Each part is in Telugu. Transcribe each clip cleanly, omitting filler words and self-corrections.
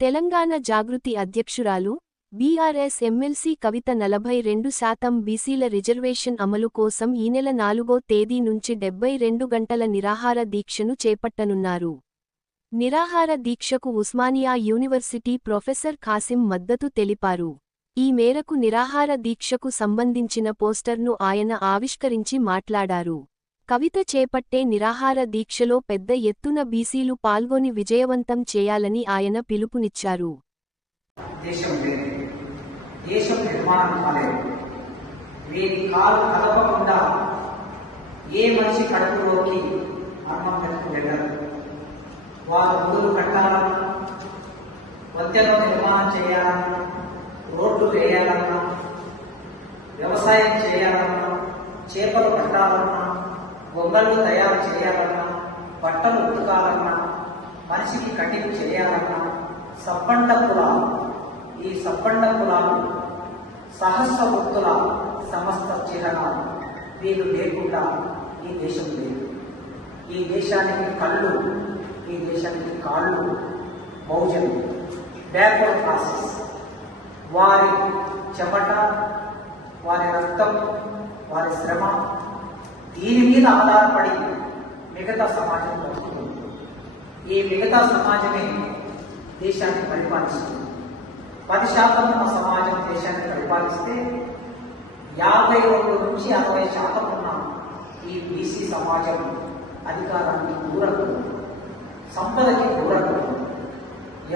తెలంగాణ జాగృతి అధ్యక్షురాలు, బీఆర్ఎస్ ఎమ్మెల్సీ కవిత 42% బీసీల రిజర్వేషన్ అమలు కోసం ఈ నెల 4వ తేదీ నుంచి 72 గంటల నిరాహార దీక్షను చేపట్టనున్నారు. నిరాహార దీక్షకు ఉస్మానియా యూనివర్సిటీ ప్రొఫెసర్ ఖాసిం మద్దతు తెలిపారు. ఈ మేరకు నిరాహార దీక్షకు సంబంధించిన పోస్టర్ను ఆయన ఆవిష్కరించి మాట్లాడారు. కవిత చేపట్టే నిరాహార దీక్షలో పెద్ద ఎత్తున బీసీలు పాల్గొని విజయవంతం చేయాలని ఆయన పిలుపునిచ్చారు. దేశం నిర్మాణం కాలేదు. వీరి కాలు కదపకుండా ఏ మనిషి కడుపులోకి అన్నం పెట్టుకు వెళ్ళరు. వారు గుడులు కట్టాలన్నా, వంతెనలు నిర్మాణం చేయాలన్నా, రోడ్లు వేయాలన్నా, వ్యవసాయం చేయాలన్నా, చేపలు పట్టాలన్నా, బొమ్మలు తయారు చేయాలన్నా, బట్టలు ఉతకాలన్నా, మనిషికి కటింగ్ చేయాలన్నా, సబ్బండ కులాలు, ఈ సబ్బండ కులాలు సహస్ర వృత్తుల సమస్త చిహ్నాలు. వీరు లేకుండా ఈ దేశం లేదు. ఈ దేశానికి కళ్ళు, ఈ దేశానికి కాళ్ళు బహుజనులు, బ్యాక్వర్డ్ క్లాసెస్. వారి చెమట, వారి రక్తం, వారి శ్రమ, దీని మీద ఆధారపడి మిగతా సమాజం బతుకుతుంది. ఈ మిగతా సమాజమే దేశాన్ని పరిపాలిస్తుంది. 10% ఉన్న సమాజం దేశాన్ని పరిపాలిస్తే 52 నుంచి 60% ఉన్న ఈ బీసీ సమాజం అధికారానికి దూరంగా, సంపదకి దూరంగా.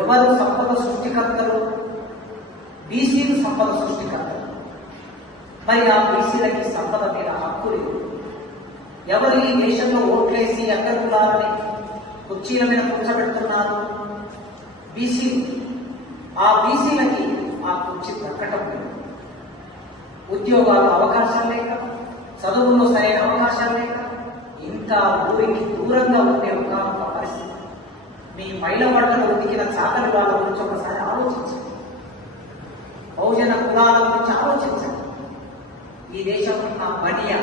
ఎవరు సంపద సృష్టికర్తలు? బీసీలు సంపద సృష్టికర్తలు. మరి ఆ బీసీలకి సంపద మీద హక్కు లేదు. ఎవరు ఈ దేశంలో ఓట్లేసి అగ్రకులాలని కుర్చీల మీద కూర్చోబెడుతున్నారు? బీసీలు. ఆ బీసీలకి ఆ కుర్చీ దక్కటం లేదు. ఉద్యోగాలు అవకాశాలు లేక, చదువుల్లో సరైన అవకాశాలు లేక, ఇంకా ఊరికి దూరంగా ఉండే ఒక పరిస్థితి. మీ మైల బట్టలు ఉతికిన చాకలి వాళ్ళ గురించి ఒకసారి ఆలోచించండి. బహుజన కులాల గురించి ఆలోచించండి. ఈ దేశం ఉన్న బనియా